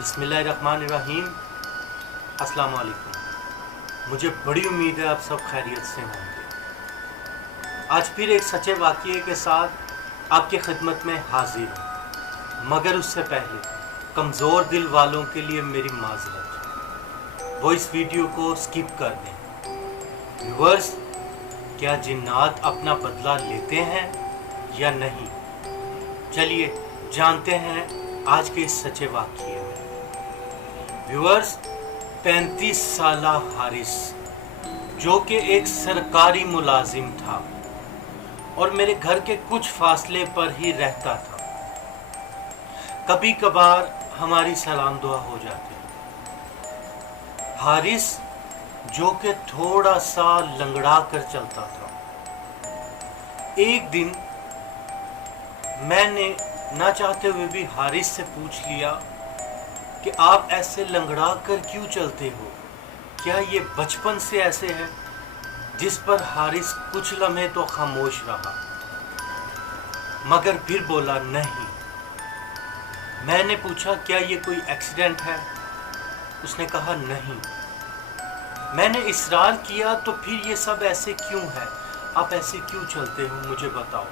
बिस्मिल्लाहिर्रहमानिर्रहीम। अस्सलाम वालेकुम। मुझे बड़ी उम्मीद है आप सब खैरियत से होंगे। आज फिर एक सच्चे वाक़ये के साथ आपकी खिदमत में हाजिर हूँ, मगर उससे पहले कमज़ोर दिल वालों के लिए मेरी माज़रत, वो इस वीडियो को स्किप कर दें। व्यूअर्स, क्या जिन्नात अपना बदला लेते हैं या नहीं? चलिए जानते हैं आज के इस सच्चे वाक़ये में। व्यूअर्स, 35 साला हारिस, जो कि एक सरकारी मुलाजिम था और मेरे घर के कुछ फासले पर ही रहता था। कभी कभार हमारी सलाम दुआ हो जाती। हारिस, जो कि थोड़ा सा लंगड़ा कर चलता था, एक दिन मैंने ना चाहते हुए भी हारिस से पूछ लिया कि आप ऐसे लंगड़ा कर क्यों चलते हो? क्या ये बचपन से ऐसे है? जिस पर हारिस कुछ लम्हे तो खामोश रहा, मगर फिर बोला नहीं। मैंने पूछा क्या ये कोई एक्सीडेंट है? उसने कहा नहीं। मैंने इसरार किया तो फिर ये सब ऐसे क्यों है? आप ऐसे क्यों चलते हो, मुझे बताओ।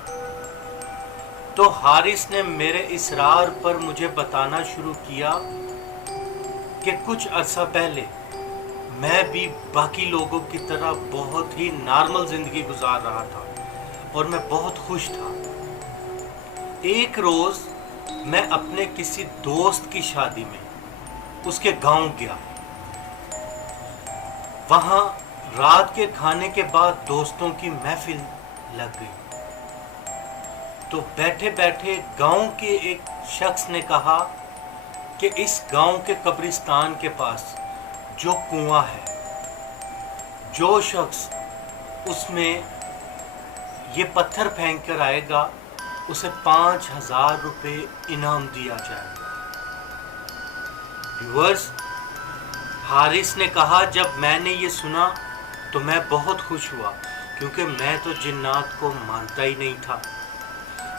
तो हारिस ने मेरे इसरार पर मुझे बताना शुरू किया कि कुछ अरसा पहले मैं भी बाकी लोगों की तरह बहुत ही नॉर्मल ज़िंदगी गुजार रहा था और मैं बहुत खुश था। एक रोज़ मैं अपने किसी दोस्त की शादी में उसके गांव गया। वहाँ रात के खाने के बाद दोस्तों की महफिल लग गई। तो बैठे बैठे गांव के एक शख्स ने कहा कि इस गांव के कब्रिस्तान के पास जो कुआं है, जो शख्स उसमें ये पत्थर फेंक कर आएगा, उसे 5,000 रुपये इनाम दिया जाएगा। व्यूअर्स, हारिस ने कहा, जब मैंने ये सुना तो मैं बहुत खुश हुआ, क्योंकि मैं तो जिन्नात को मानता ही नहीं था।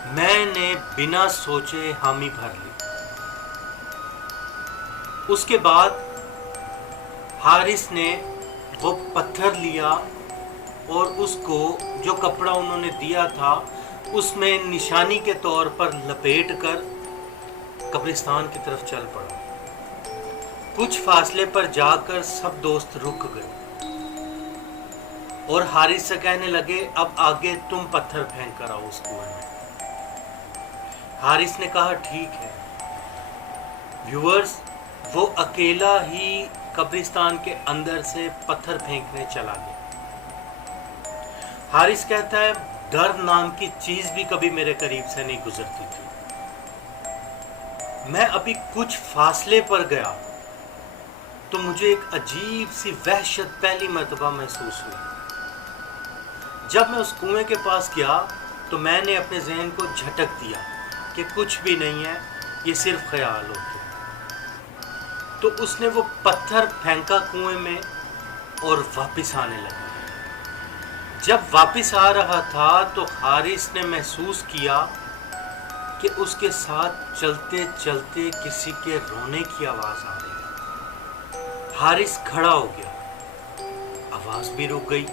मैंने बिना सोचे हामी भर ली। उसके बाद हारिस ने वो पत्थर लिया और उसको, जो कपड़ा उन्होंने दिया था, उसमें निशानी के तौर पर लपेट कर कब्रिस्तान की तरफ चल पड़ा। कुछ फासले पर जाकर सब दोस्त रुक गए और हारिस से कहने लगे, अब आगे तुम पत्थर फेंक कर आओ उस कुएं में। हारिस ने कहा ठीक है। व्यूअर्स, वो अकेला ही कब्रिस्तान के अंदर से पत्थर फेंकने चला गया। हारिस कहता है, डर नाम की चीज भी कभी मेरे करीब से नहीं गुजरती थी। मैं अभी कुछ फासले पर गया तो मुझे एक अजीब सी वहशत पहली मर्तबा महसूस हुई। जब मैं उस कुएं के पास गया तो मैंने अपने जहन को झटक दिया कि कुछ भी नहीं है, ये सिर्फ ख्याल होते। तो उसने वो पत्थर फेंका कुएं में और वापस आने लगा। जब वापस आ रहा था तो हारिस ने महसूस किया कि उसके साथ चलते चलते किसी के रोने की आवाज़ आ रही है। हारिस खड़ा हो गया, आवाज़ भी रुक गई।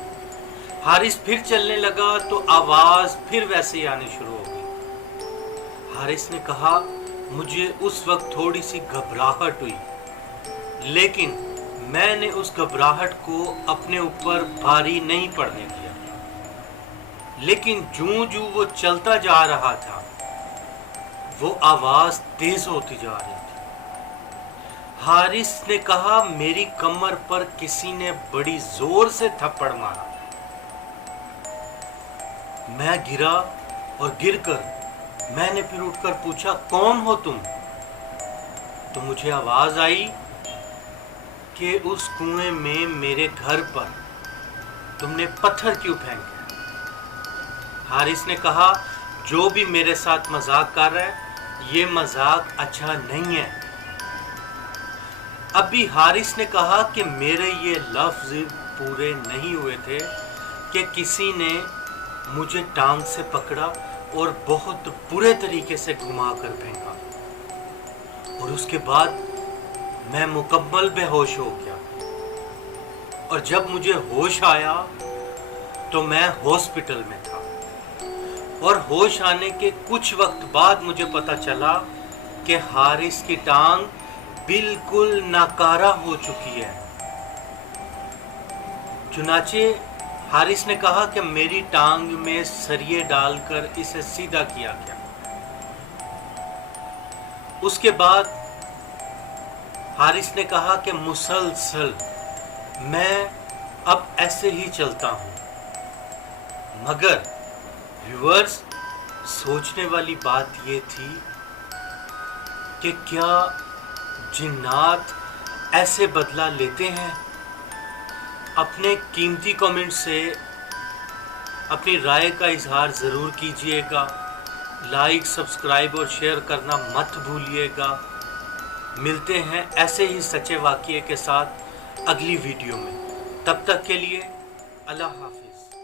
हारिस फिर चलने लगा तो आवाज़ फिर वैसे ही आनी शुरू हो गई। हारिस ने कहा, मुझे उस वक्त थोड़ी सी घबराहट हुई, लेकिन मैंने उस घबराहट को अपने ऊपर भारी नहीं पड़ने दिया। लेकिन जूं जूं वो चलता जा रहा था, वो आवाज़ तेज होती जा रही थी। हारिस ने कहा, मेरी कमर पर किसी ने बड़ी जोर से थप्पड़ मारा। मैं गिरा और गिरकर मैंने फिर उठकर पूछा, कौन हो तुम? तो मुझे आवाज़ आई कि उस कुएं में मेरे घर पर तुमने पत्थर क्यों फेंके? हारिस ने कहा, जो भी मेरे साथ मजाक कर रहा है, ये मजाक अच्छा नहीं है। अभी हारिस ने कहा कि मेरे ये लफ्ज़ पूरे नहीं हुए थे कि किसी ने मुझे टांग से पकड़ा और बहुत बुरे तरीके से घुमा कर फेंका। और उसके बाद मैं मुकम्मल बेहोश हो गया और जब मुझे होश आया तो मैं हॉस्पिटल में था और होश आने के कुछ वक्त बाद मुझे पता चला कि हारिस की टांग बिल्कुल नाकारा हो चुकी है। चुनाचे हारिस ने कहा कि मेरी टांग में सरिये डालकर इसे सीधा किया गया। उसके बाद हारिस ने कहा कि मुसलसल मैं अब ऐसे ही चलता हूँ। मगर व्यूअर्स, सोचने वाली बात ये थी कि क्या जिन्नात ऐसे बदला लेते हैं? अपने कीमती कमेंट से अपनी राय का इजहार ज़रूर कीजिएगा। लाइक, सब्सक्राइब और शेयर करना मत भूलिएगा। मिलते हैं ऐसे ही सच्चे वाक़ये के साथ अगली वीडियो में। तब तक के लिए अल्लाह हाफिज़।